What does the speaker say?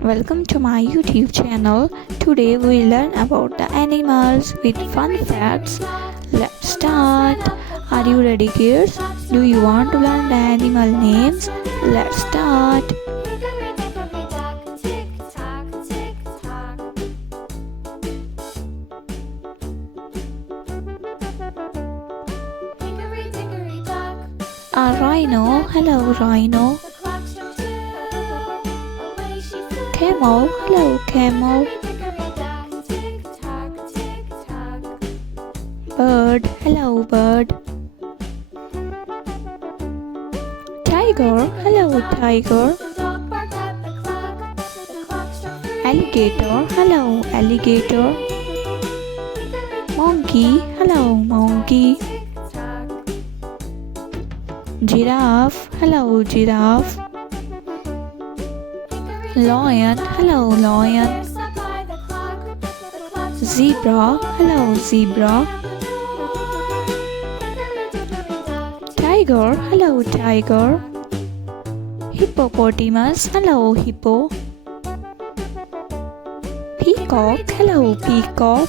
Welcome to my YouTube channel. Today we learn about the animals with fun facts. Let's start. Are you ready, kids? Do you want to learn the animal names? Let's start. A rhino. Hello, rhino. Camel. Hello, camel. Bird. Hello, bird. Tiger. Hello, tiger. Alligator. Hello, alligator. Monkey. Hello, monkey. Giraffe. Hello, giraffe. Lion. Hello, lion. Zebra. Hello, zebra. Tiger. Hello, tiger. Hippopotamus. Hello, hippo. Peacock. Hello, peacock.